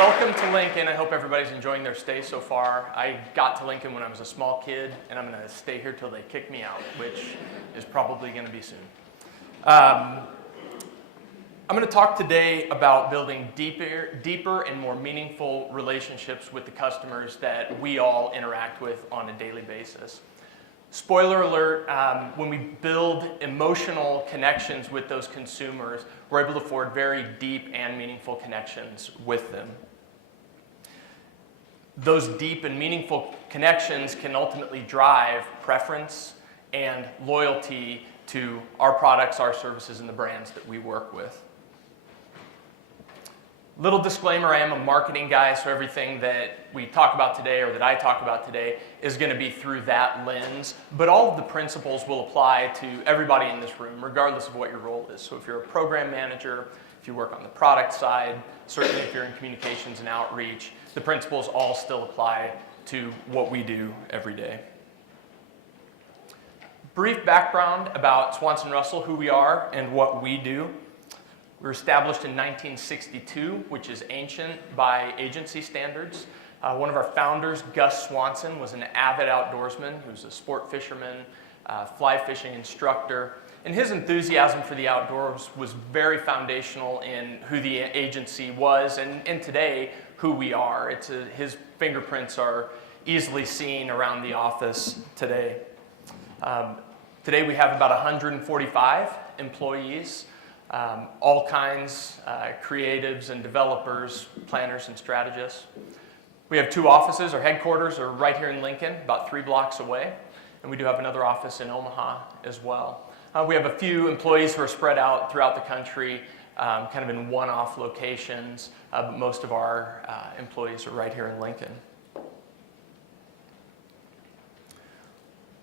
Welcome to Lincoln. I hope everybody's enjoying their stay so far. I got to Lincoln when I was a small kid, and I'm going to stay here till they kick me out, which is probably going to be soon. I'm going to talk today about building deeper and more meaningful relationships with the customers that we all interact with on a daily basis. Spoiler alert, when we build emotional connections with those consumers, we're able to forge very deep and meaningful connections with them. Those deep and meaningful connections can ultimately drive preference and loyalty to our products, our services, and the brands that we work with. Little disclaimer, I am a marketing guy, so everything that we talk about today or that I talk about today is going to be through that lens, but all of the principles will apply to everybody in this room, regardless of what your role is. So if you're a program manager, if you work on the product side, certainly if you're in communications and outreach, the principles all still apply to what we do every day. Brief background about Swanson Russell, who we are and what we do. We were established in 1962, which is ancient by agency standards. One of our founders, Gus Swanson, was an avid outdoorsman. He was a sport fisherman, fly fishing instructor. And his enthusiasm for the outdoors was very foundational in who the agency was and today who we are. His fingerprints are easily seen around the office today. Today we have about 145 employees. All kinds, creatives and developers, planners and strategists. We have two offices. Our headquarters are right here in Lincoln, about 3 blocks away. And we do have another office in Omaha as well. We have a few employees who are spread out throughout the country, kind of in one-off locations, but most of our employees are right here in Lincoln.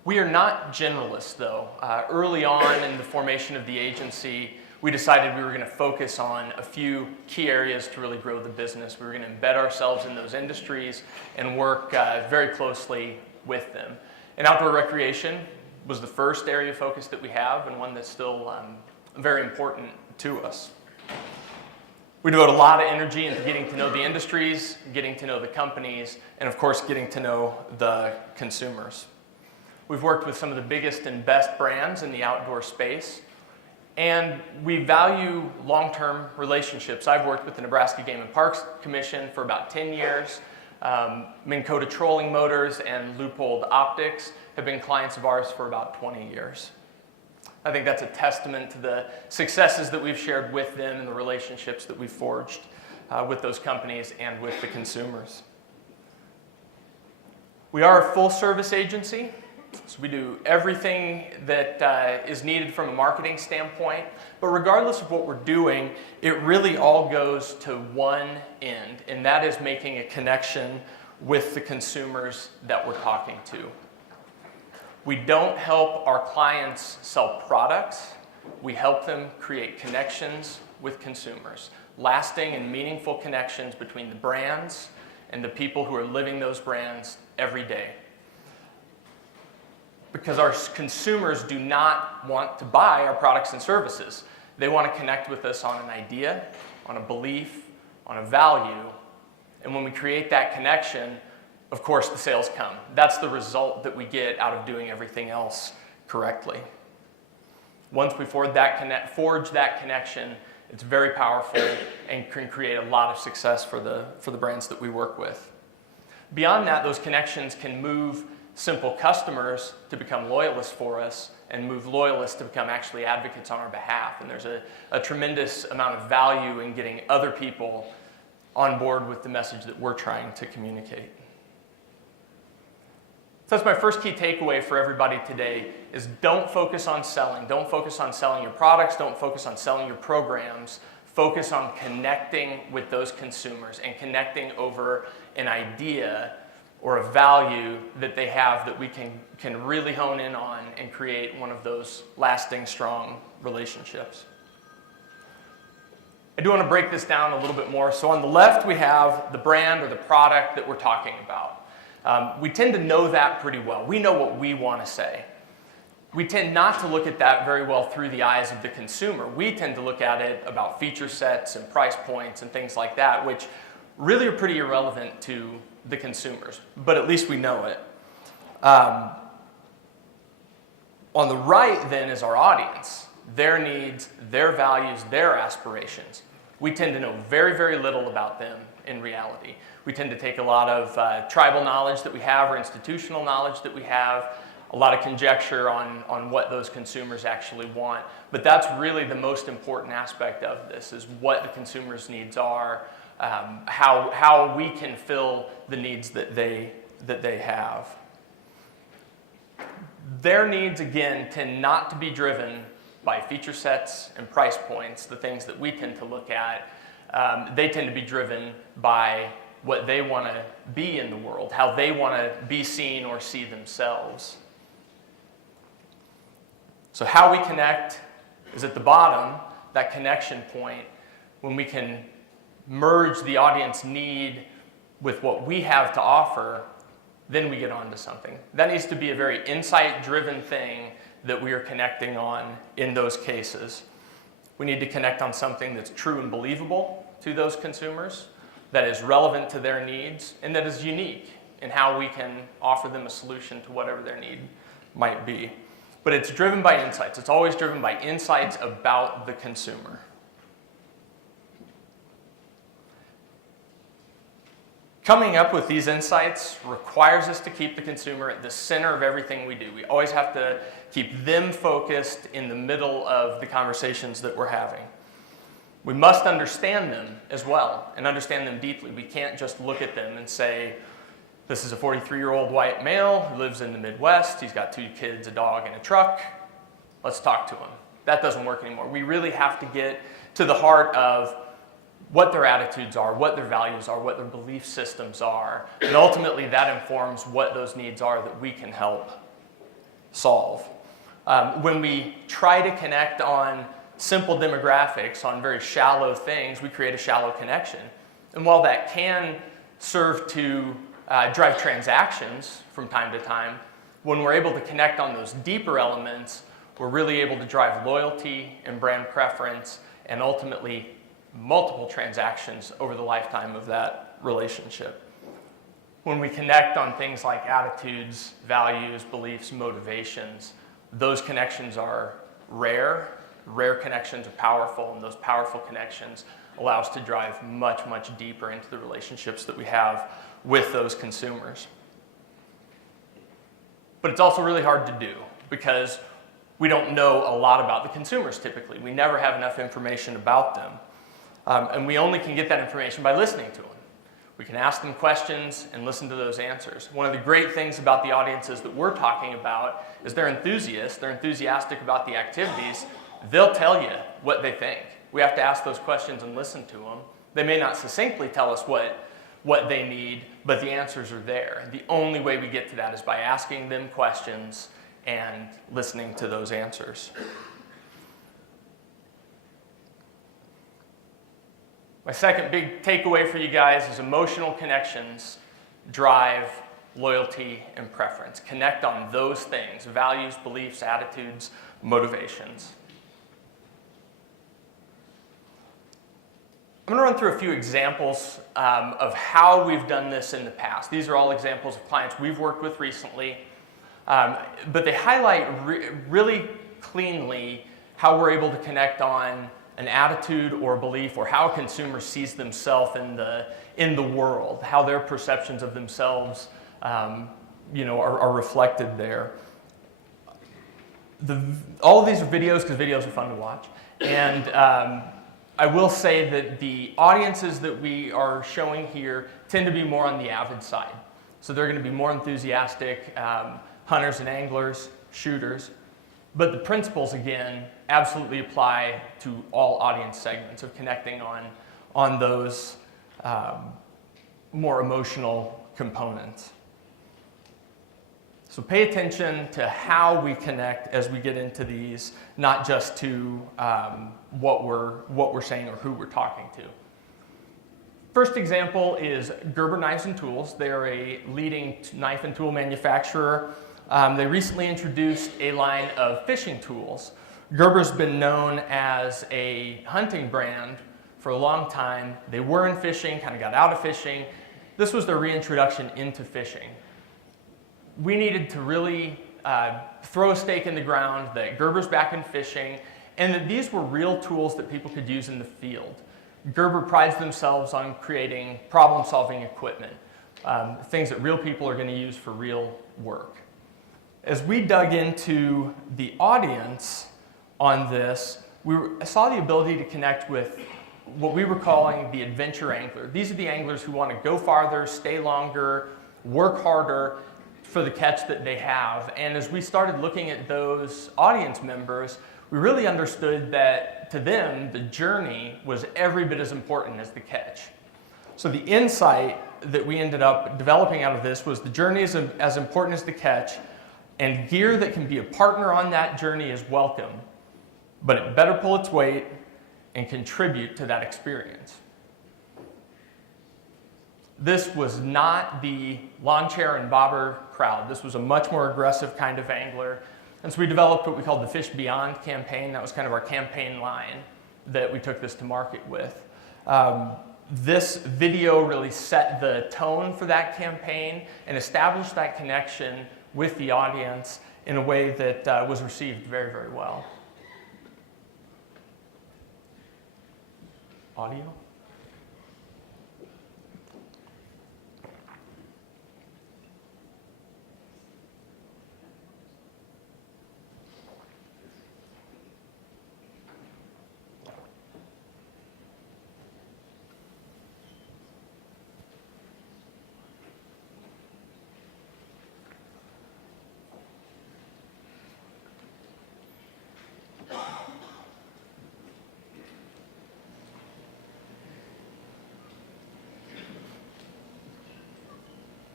We are not generalists, though. Early on in the formation of the agency, we decided we were going to focus on a few key areas to really grow the business. We were going to embed ourselves in those industries and work very closely with them. And outdoor recreation was the first area of focus that we have and one that's still very important to us. We devote a lot of energy into getting to know the industries, getting to know the companies, and of course getting to know the consumers. We've worked with some of the biggest and best brands in the outdoor space. And we value long-term relationships. I've worked with the Nebraska Game Parks Commission for about 10 years. Minn Kota Trolling Motors and Loopholed Optics have been clients of ours for about 20 years. I think that's a testament to the successes that we've shared with them and the relationships that we've forged with those companies and with the consumers. We are a full-service agency. So we do everything that is needed from a marketing standpoint, but regardless of what we're doing, it really all goes to one end, and that is making a connection with the consumers that we're talking to. We don't help our clients sell products, we help them create connections with consumers, lasting and meaningful connections between the brands and the people who are living those brands every day. Because our consumers do not want to buy our products and services. They want to connect with us on an idea, on a belief, on a value. And when we create that connection, of course, the sales come. That's the result that we get out of doing everything else correctly. Once we forge that connection, it's very powerful and can create a lot of success for the brands that we work with. Beyond that, those connections can move simple customers to become loyalists for us and move loyalists to become actually advocates on our behalf. And there's a tremendous amount of value in getting other people on board with the message that we're trying to communicate. So that's my first key takeaway for everybody today is don't focus on selling. Don't focus on selling your products. Don't focus on selling your programs. Focus on connecting with those consumers and connecting over an idea or a value that they have that we can really hone in on and create one of those lasting, strong relationships. I do want to break this down a little bit more. So on the left, we have the brand or the product that we're talking about. We tend to know that pretty well. We know what we want to say. We tend not to look at that very well through the eyes of the consumer. We tend to look at it about feature sets and price points and things like that, which really are pretty irrelevant to the consumers, but at least we know it. On the right then is our audience, their needs, their values, their aspirations. We tend to know very, very little about them in reality. We tend to take a lot of tribal knowledge that we have or institutional knowledge that we have, a lot of conjecture on what those consumers actually want. But that's really the most important aspect of this, is what the consumers' needs are, how we can fill the needs that they have. Their needs, again, tend not to be driven by feature sets and price points, the things that we tend to look at. They tend to be driven by what they want to be in the world, how they want to be seen or see themselves. So how we connect is at the bottom, that connection point, when we can merge the audience need with what we have to offer, then we get onto something. That needs to be a very insight-driven thing that we are connecting on in those cases. We need to connect on something that's true and believable to those consumers, that is relevant to their needs, and that is unique in how we can offer them a solution to whatever their need might be. But it's driven by insights. It's always driven by insights about the consumer. Coming up with these insights requires us to keep the consumer at the center of everything we do. We always have to keep them focused in the middle of the conversations that we're having. We must understand them as well, and understand them deeply. We can't just look at them and say, this is a 43-year-old white male who lives in the Midwest. He's got 2 kids, a dog, and a truck. Let's talk to him. That doesn't work anymore. We really have to get to the heart of what their attitudes are, what their values are, what their belief systems are. And ultimately, that informs what those needs are that we can help solve. When we try to connect on simple demographics, on very shallow things, we create a shallow connection. And while that can serve to drive transactions from time to time, when we're able to connect on those deeper elements, we're really able to drive loyalty and brand preference, and ultimately multiple transactions over the lifetime of that relationship. When we connect on things like attitudes, values, beliefs, motivations, those connections are rare. Rare connections are powerful, and those powerful connections allow us to drive much, much deeper into the relationships that we have with those consumers. But it's also really hard to do because we don't know a lot about the consumers typically. We never have enough information about them. And we only can get that information by listening to them. We can ask them questions and listen to those answers. One of the great things about the audiences that we're talking about is they're enthusiasts. They're enthusiastic about the activities. They'll tell you what they think. We have to ask those questions and listen to them. They may not succinctly tell us what they need, but the answers are there. The only way we get to that is by asking them questions and listening to those answers. My second big takeaway for you guys is emotional connections drive loyalty and preference. Connect on those things: values, beliefs, attitudes, motivations. I'm going to run through a few examples of how we've done this in the past. These are all examples of clients we've worked with recently, but they highlight really cleanly how we're able to connect on an attitude or belief, or how a consumer sees themselves in the world, how their perceptions of themselves are reflected there. All of these are videos because videos are fun to watch, and I will say that the audiences that we are showing here tend to be more on the avid side. So they're going to be more enthusiastic hunters and anglers, shooters. But the principles, again, absolutely apply to all audience segments of connecting on those more emotional components. So pay attention to how we connect as we get into these, not just to what we're saying or who we're talking to. First example is Gerber Knives and Tools. They're a leading knife and tool manufacturer. They recently introduced a line of fishing tools. Gerber's been known as a hunting brand for a long time. They were in fishing, kind of got out of fishing. This was their reintroduction into fishing. We needed to really throw a stake in the ground that Gerber's back in fishing, and that these were real tools that people could use in the field. Gerber prides themselves on creating problem-solving equipment, things that real people are going to use for real work. As we dug into the audience on this, we saw the ability to connect with what we were calling the adventure angler. These are the anglers who want to go farther, stay longer, work harder for the catch that they have. And as we started looking at those audience members, we really understood that to them, the journey was every bit as important as the catch. So the insight that we ended up developing out of this was the journey is as important as the catch, and gear that can be a partner on that journey is welcome, but it better pull its weight and contribute to that experience. This was not the lawn chair and bobber crowd. This was a much more aggressive kind of angler. And so we developed what we called the Fish Beyond campaign. That was kind of our campaign line that we took this to market with. This video really set the tone for that campaign and established that connection with the audience in a way that was received very, very well. Audio?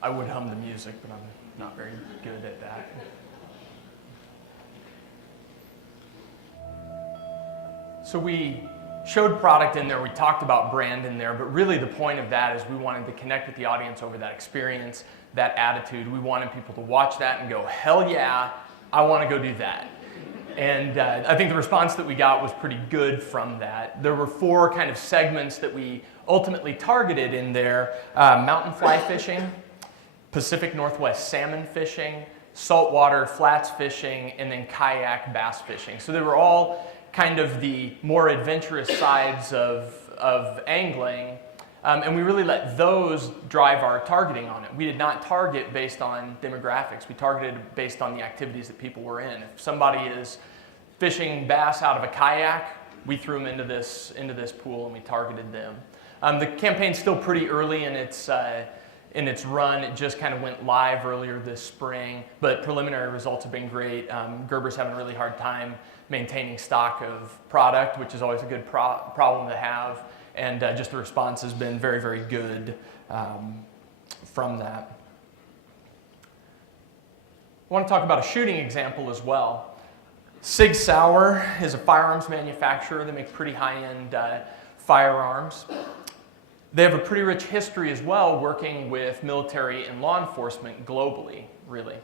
I would hum the music, but I'm not very good at that. So we showed product in there, we talked about brand in there, but really the point of that is we wanted to connect with the audience over that experience, that attitude. We wanted people to watch that and go, hell yeah, I want to go do that. And I think the response that we got was pretty good from that. There were 4 kind of segments that we ultimately targeted in there: mountain fly fishing, Pacific Northwest salmon fishing, saltwater flats fishing, and then kayak bass fishing. So they were all kind of the more adventurous sides of angling, and we really let those drive our targeting on it. We did not target based on demographics. We targeted based on the activities that people were in. If somebody is fishing bass out of a kayak, we threw them into this pool and we targeted them. The campaign's still pretty early in its run. It just kind of went live earlier this spring, but preliminary results have been great. Gerber's having a really hard time maintaining stock of product, which is always a good problem to have, and just the response has been very, very good from that. I want to talk about a shooting example as well. Sig Sauer is a firearms manufacturer. They make pretty high-end firearms. They have a pretty rich history as well working with military and law enforcement globally, really.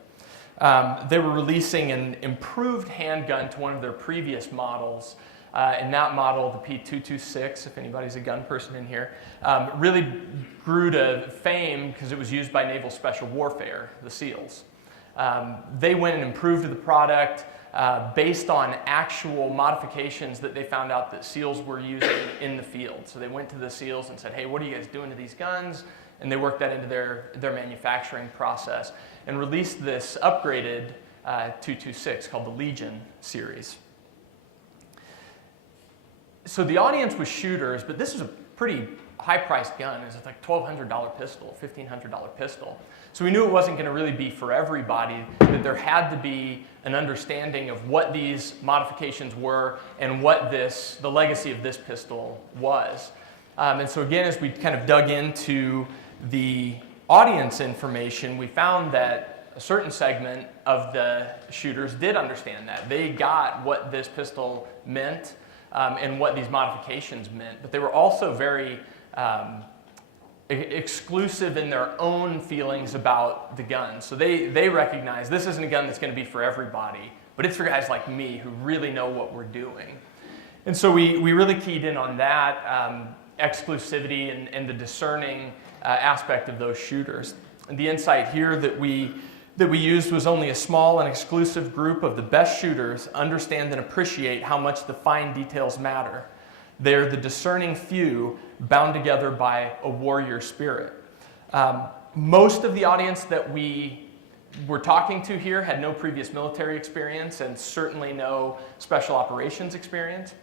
They were releasing an improved handgun to one of their previous models. And that model, the P226, if anybody's a gun person in here, really grew to fame because it was used by Naval Special Warfare, the SEALs. They went and improved the product based on actual modifications that they found out that SEALs were using in the field. So they went to the SEALs and said, hey, what are you guys doing to these guns? And they worked that into their manufacturing process and released this upgraded 226 called the Legion series. So the audience was shooters, but this is a pretty high-priced gun. It's like $1,200 pistol, $1,500 pistol. So we knew it wasn't going to really be for everybody, that there had to be an understanding of what these modifications were and what the legacy of this pistol was. And so again, as we kind of dug into the audience information, we found that a certain segment of the shooters did understand that. They got what this pistol meant and what these modifications meant, but they were also very exclusive in their own feelings about the gun. So they recognize this isn't a gun that's going to be for everybody, but it's for guys like me who really know what we're doing. And so we really keyed in on that, exclusivity and the discerning aspect of those shooters. And the insight here that we used was only a small and exclusive group of the best shooters understand and appreciate how much the fine details matter. They're the discerning few bound together by a warrior spirit. Most of the audience that we were talking to here had no previous military experience and certainly no special operations experience,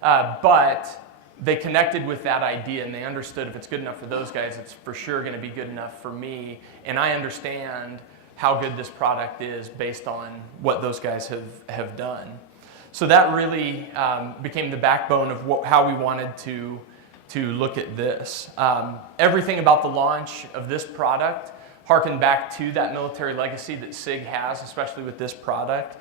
but they connected with that idea and they understood if it's good enough for those guys, it's for sure going to be good enough for me, and I understand how good this product is based on what those guys have done. So that really became the backbone of how we wanted to look at this. Everything about the launch of this product harkened back to that military legacy that SIG has, especially with this product,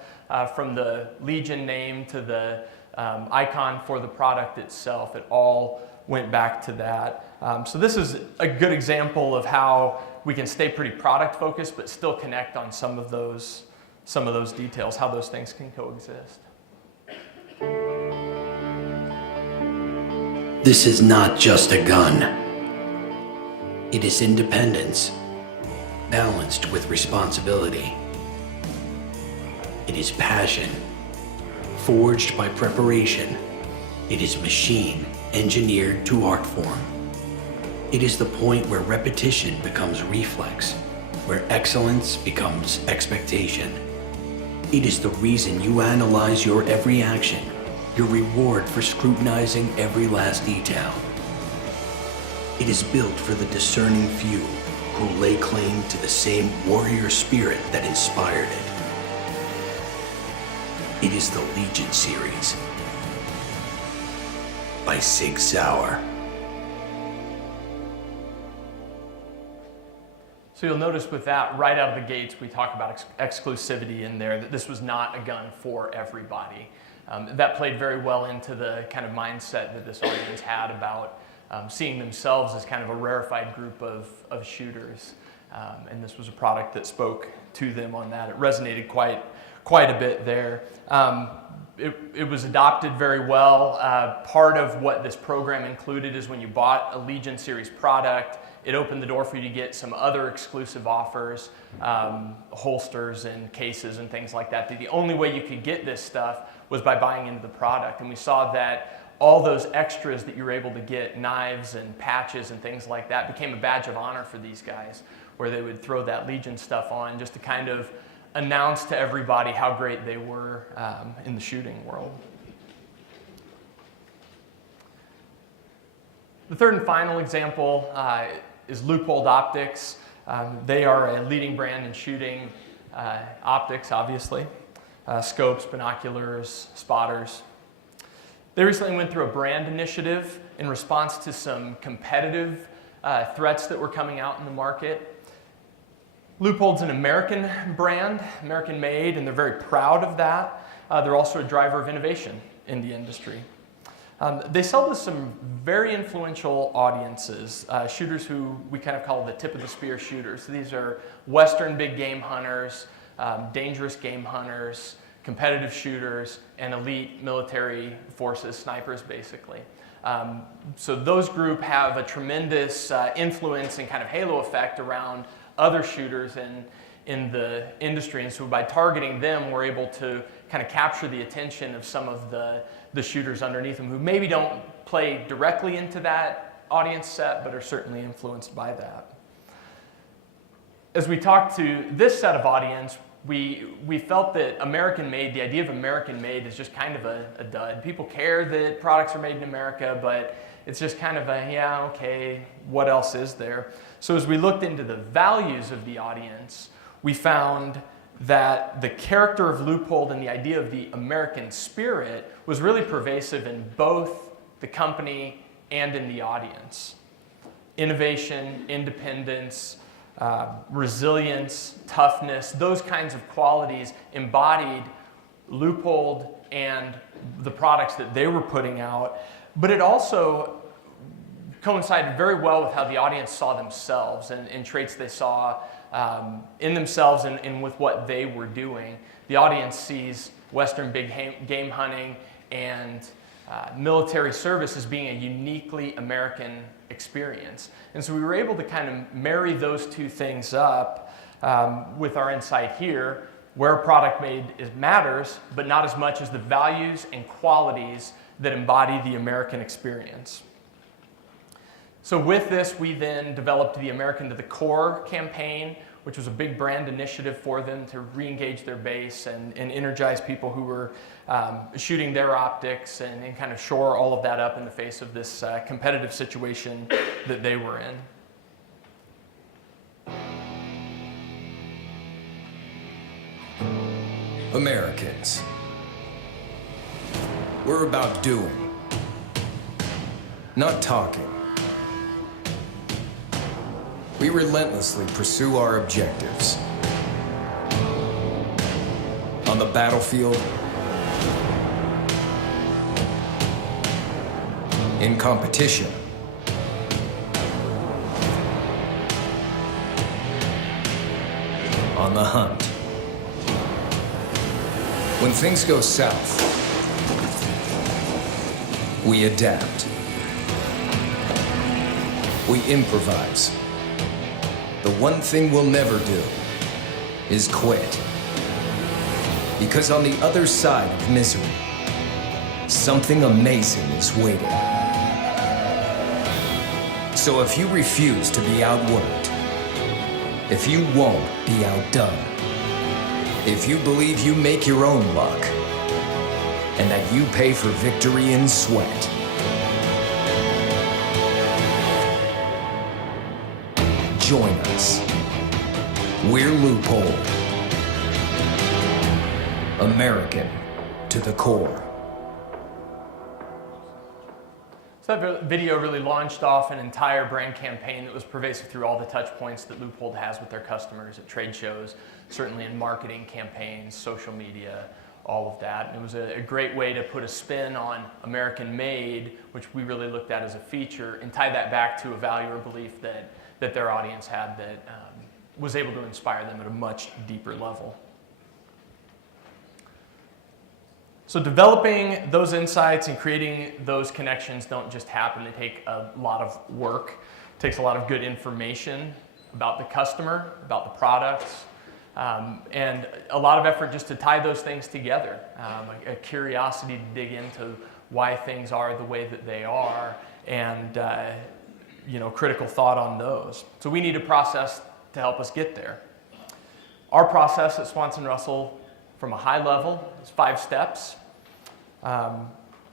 from the Legion name to the icon for the product itself. It all went back to that. So this is a good example of how we can stay pretty product focused but still connect on some of those details, how those things can coexist. This is not just a gun. It is independence, balanced with responsibility. It is passion, forged by preparation. It is machine engineered to art form. It is the point where repetition becomes reflex, where excellence becomes expectation. It is the reason you analyze your every action, your reward for scrutinizing every last detail. It is built for the discerning few who lay claim to the same warrior spirit that inspired it. It is the Legion series by Sig Sauer. So you'll notice with that, right out of the gates, we talk about exclusivity in there, that this was not a gun for everybody. That played very well into the kind of mindset that this audience had about seeing themselves as kind of a rarefied group of shooters. And this was a product that spoke to them on that. It resonated quite a bit there. It was adopted very well. Part of what this program included is when you bought a Legion Series product, it opened the door for you to get some other exclusive offers, holsters and cases and things like that. The only way you could get this stuff was by buying into the product. And we saw that all those extras that you were able to get, knives and patches and things like that, became a badge of honor for these guys, where they would throw that Legion stuff on just to kind of announce to everybody how great they were in the shooting world. The third and final example is Loopholed Optics. They are a leading brand in shooting optics, obviously. Scopes, binoculars, spotters. They recently went through a brand initiative in response to some competitive threats that were coming out in the market. Loopholed's an American brand, American made, and they're very proud of that. They're also a driver of innovation in the industry. They sell to some very influential audiences, shooters who we kind of call the tip of the spear shooters. So these are Western big game hunters, dangerous game hunters, competitive shooters, and elite military forces, snipers basically. So those group have a tremendous influence and kind of halo effect around other shooters in the industry. And so by targeting them, we're able to kind of capture the attention of some of the shooters underneath them who maybe don't play directly into that audience set, but are certainly influenced by that. As we talked to this set of audience, we felt that American made, the idea of American made is just kind of a dud. People care that products are made in America, but it's just kind of a, yeah, okay, what else is there? So as we looked into the values of the audience, we found that the character of Loopholed and the idea of the American spirit was really pervasive in both the company and in the audience. Innovation, independence, resilience, toughness, those kinds of qualities embodied Loopholed and the products that they were putting out, but it also coincided very well with how the audience saw themselves and traits they saw in themselves and with what they were doing. The audience sees Western big game hunting and military service as being a uniquely American experience. And so we were able to kind of marry those two things up with our insight here, where a product made matters, but not as much as the values and qualities that embody the American experience. So with this, we then developed the American to the Core campaign, which was a big brand initiative for them to re-engage their base and energize people who were shooting their optics and kind of shore all of that up in the face of this competitive situation that they were in. Americans. We're about doing, not talking. We relentlessly pursue our objectives. On the battlefield, in competition, on the hunt. When things go south, we adapt. We improvise. The one thing we'll never do is quit. Because on the other side of misery, something amazing is waiting. So if you refuse to be outworked, if you won't be outdone, if you believe you make your own luck, and that you pay for victory in sweat, join us. We're Loopholed. American to the core. So that video really launched off an entire brand campaign that was pervasive through all the touch points that Loopholed has with their customers at trade shows, certainly in marketing campaigns, social media, all of that. And it was a great way to put a spin on American made, which we really looked at as a feature, and tie that back to a value or belief that their audience had that was able to inspire them at a much deeper level. So developing those insights and creating those connections don't just happen. They take a lot of work. It takes a lot of good information about the customer, about the products, and a lot of effort just to tie those things together. A curiosity to dig into why things are the way that they are, and critical thought on those. So we need a process to help us get there. Our process at Swanson Russell, from a high level, is 5 steps.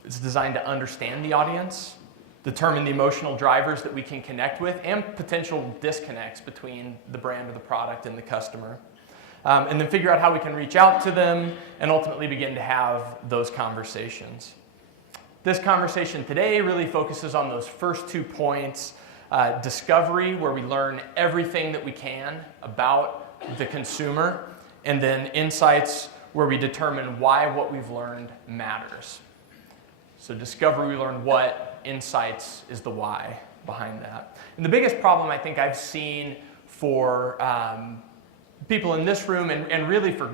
It's designed to understand the audience, determine the emotional drivers that we can connect with, and potential disconnects between the brand or the product and the customer. And then figure out how we can reach out to them and ultimately begin to have those conversations. This conversation today really focuses on those first 2 points. Discovery, where we learn everything that we can about the consumer, and then insights, where we determine why what we've learned matters. So discovery, we learn what, insights is the why behind that. And the biggest problem I think I've seen for people in this room and really for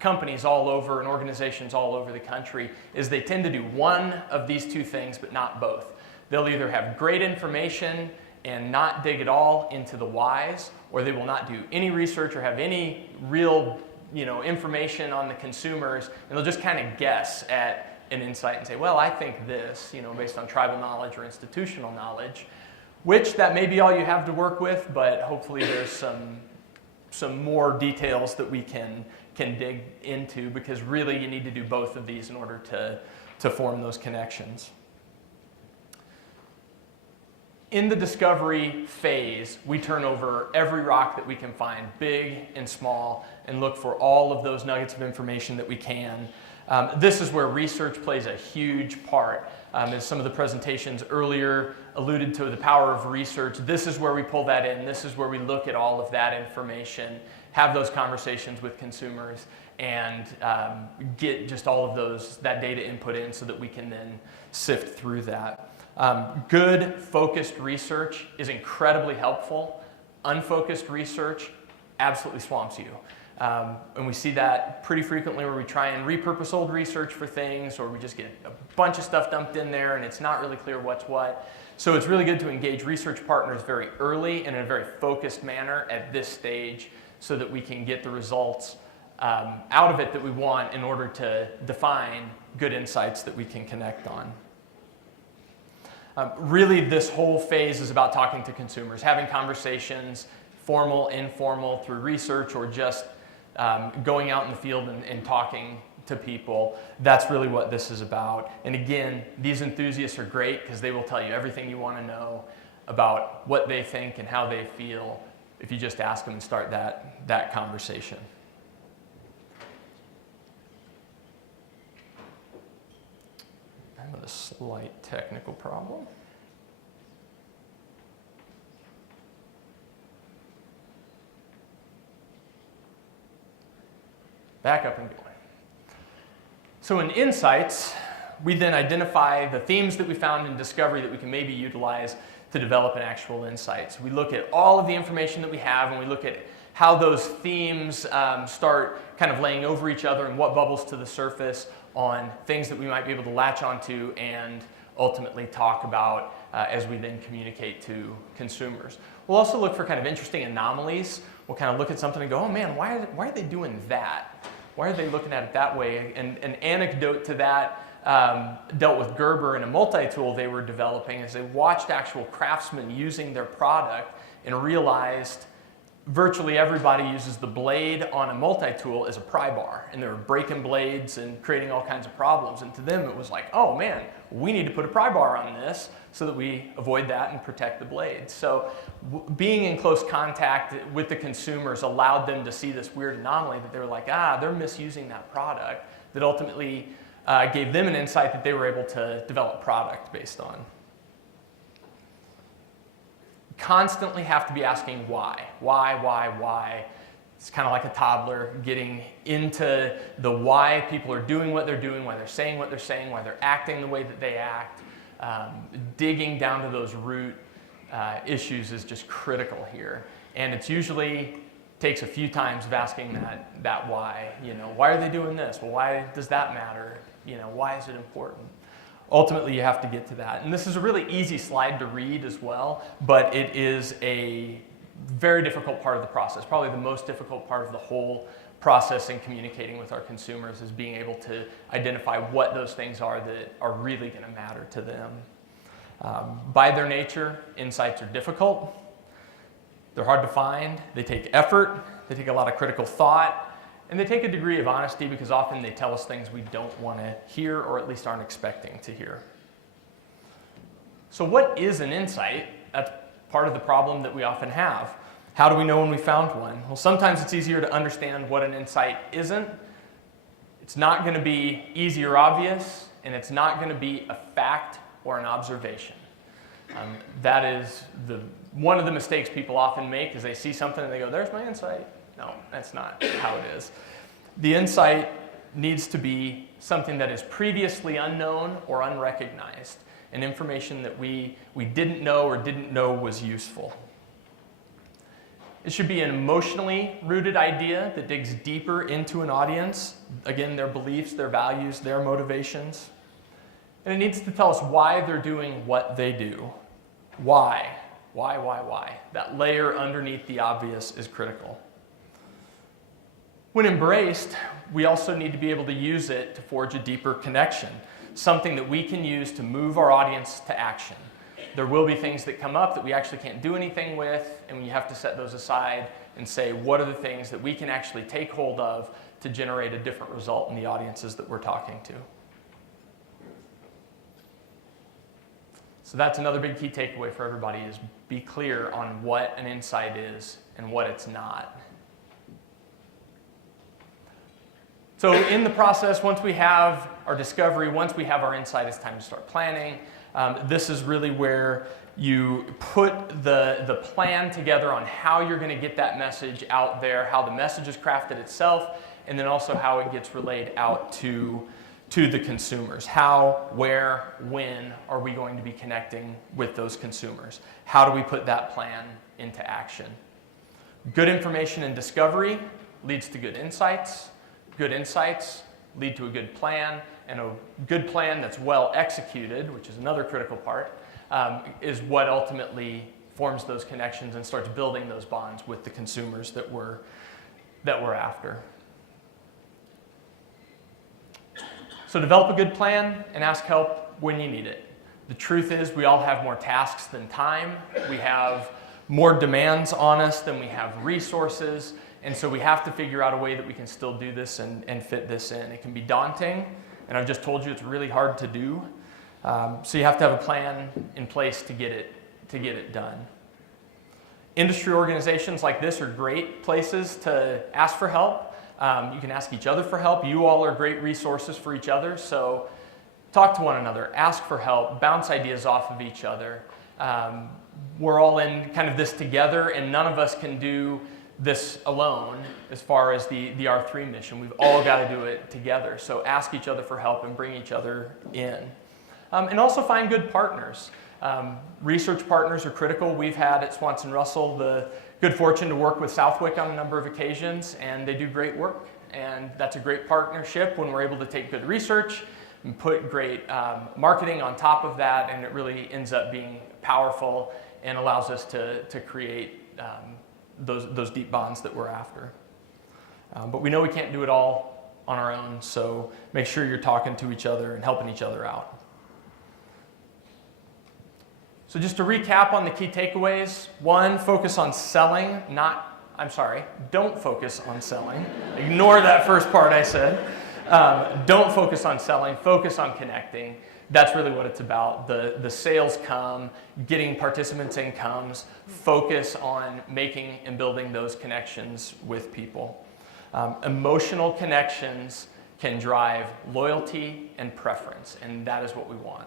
companies all over and organizations all over the country is they tend to do one of these 2 things but not both. They'll either have great information and not dig at all into the whys, or they will not do any research or have any real information on the consumers, and they'll just kind of guess at an insight and say, well, I think this, based on tribal knowledge or institutional knowledge, which that may be all you have to work with, but hopefully there's some more details that we can dig into, because really you need to do both of these in order to form those connections. In the discovery phase, we turn over every rock that we can find, big and small, and look for all of those nuggets of information that we can. This is where research plays a huge part. As some of the presentations earlier alluded to, the power of research, this is where we pull that in. This is where we look at all of that information, have those conversations with consumers, and get just all of that data input in so that we can then sift through that. Good, focused research is incredibly helpful. Unfocused research absolutely swamps you. And we see that pretty frequently where we try and repurpose old research for things, or we just get a bunch of stuff dumped in there and it's not really clear what's what. So it's really good to engage research partners very early and in a very focused manner at this stage so that we can get the results out of it that we want in order to define good insights that we can connect on. Really, this whole phase is about talking to consumers, having conversations, formal, informal, through research, or just going out in the field and talking to people. That's really what this is about. And again, these enthusiasts are great because they will tell you everything you want to know about what they think and how they feel if you just ask them and start that conversation. I'm with a slight technical problem. Back up and going. So in insights, we then identify the themes that we found in discovery that we can maybe utilize to develop an actual insight. So we look at all of the information that we have, and we look at how those themes start kind of laying over each other and what bubbles to the surface on things that we might be able to latch onto and ultimately talk about as we then communicate to consumers. We'll also look for kind of interesting anomalies. We'll kind of look at something and go, oh man, why are they doing that? Why are they looking at it that way? And an anecdote to that dealt with Gerber and a multi-tool they were developing as they watched actual craftsmen using their product and realized virtually everybody uses the blade on a multi-tool as a pry bar, and they were breaking blades and creating all kinds of problems. And to them it was like, oh man, we need to put a pry bar on this so that we avoid that and protect the blade. So being in close contact with the consumers allowed them to see this weird anomaly that they were like, they're misusing that product, that ultimately gave them an insight that they were able to develop product based on. Constantly have to be asking why. Why? It's kind of like a toddler getting into the why people are doing what they're doing, why they're saying what they're saying, why they're acting the way that they act. Digging down to those root issues is just critical here. And it's usually takes a few times of asking that why. You know, why are they doing this? Well, why does that matter? You know, why is it important? Ultimately, you have to get to that. And this is a really easy slide to read as well, but it is a very difficult part of the process. Probably the most difficult part of the whole process in communicating with our consumers is being able to identify what those things are that are really going to matter to them. By their nature, insights are difficult. They're hard to find. They take effort. They take a lot of critical thought. And they take a degree of honesty because often they tell us things we don't want to hear or at least aren't expecting to hear. So what is an insight? That's part of the problem that we often have. How do we know when we found one? Well, sometimes it's easier to understand what an insight isn't. It's not going to be easy or obvious, and it's not going to be a fact or an observation. That is one of the mistakes people often make is they see something and they go, there's my insight. No, that's not how it is. The insight needs to be something that is previously unknown or unrecognized, and information that we didn't know or didn't know was useful. It should be an emotionally rooted idea that digs deeper into an audience, again, their beliefs, their values, their motivations. And it needs to tell us why they're doing what they do. Why? Why? That layer underneath the obvious is critical. When embraced, we also need to be able to use it to forge a deeper connection, something that we can use to move our audience to action. There will be things that come up that we actually can't do anything with, and we have to set those aside and say, what are the things that we can actually take hold of to generate a different result in the audiences that we're talking to? So that's another big key takeaway for everybody is be clear on what an insight is and what it's not. So in the process, once we have our discovery, once we have our insight, it's time to start planning. This is really where you put the plan together on how you're going to get that message out there, how the message is crafted itself, and then also how it gets relayed out to the consumers. How, where, when are we going to be connecting with those consumers? How do we put that plan into action? Good information and discovery leads to good insights lead to a good plan, and a good plan that's well executed, which is another critical part, is what ultimately forms those connections and starts building those bonds with the consumers that we're after. So develop a good plan and ask help when you need it. The truth is we all have more tasks than time. We have more demands on us than we have resources. And so we have to figure out a way that we can still do this and fit this in. It can be daunting, and I've just told you it's really hard to do. So you have to have a plan in place to get it done. Industry organizations like this are great places to ask for help. You can ask each other for help. You all are great resources for each other, so talk to one another, ask for help, bounce ideas off of each other. We're all in kind of this together, and none of us can do this alone as far as the R3 mission. We've all got to do it together. So ask each other for help and bring each other in. And also find good partners. Research partners are critical. We've had at Swanson Russell the good fortune to work with Southwick on a number of occasions, and they do great work. And that's a great partnership when we're able to take good research and put great marketing on top of that, and it really ends up being powerful and allows us to create those deep bonds that we're after. But we know we can't do it all on our own, so make sure you're talking to each other and helping each other out. So just to recap on the key takeaways, 1, focus on selling, don't focus on selling. Ignore that first part I said. Don't focus on selling, focus on connecting. That's really what it's about. The sales come, getting participants in comes, focus on making and building those connections with people. Emotional connections can drive loyalty and preference, and that is what we want.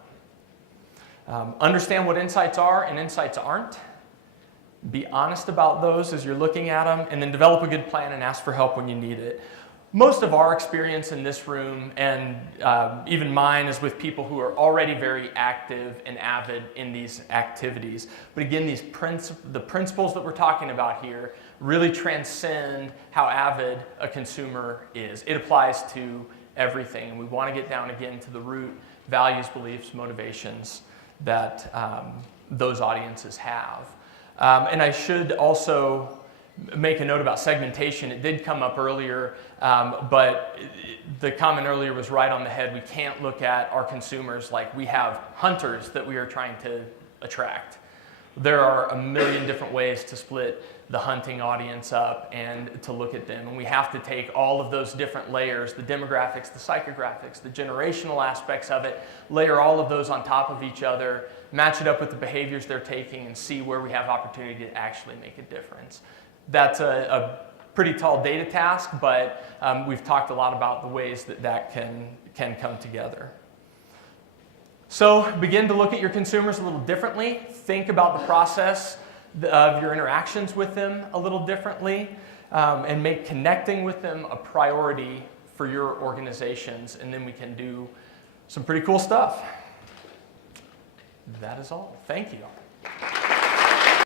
Understand what insights are and insights aren't. Be honest about those as you're looking at them, and then develop a good plan and ask for help when you need it. Most of our experience in this room, and even mine, is with people who are already very active and avid in these activities. But again, the principles that we're talking about here really transcend how avid a consumer is. It applies to everything, and we want to get down again to the root values, beliefs, motivations that those audiences have. And I should also make a note about segmentation. It did come up earlier, but the comment earlier was right on the head. We can't look at our consumers like we have hunters that we are trying to attract. There are a million different ways to split the hunting audience up and to look at them. And we have to take all of those different layers, the demographics, the psychographics, the generational aspects of it, layer all of those on top of each other, match it up with the behaviors they're taking, and see where we have opportunity to actually make a difference. That's a pretty tall data task, but we've talked a lot about the ways that can come together. So begin to look at your consumers a little differently. Think about the process of your interactions with them a little differently, and make connecting with them a priority for your organizations, and then we can do some pretty cool stuff. That is all. Thank you.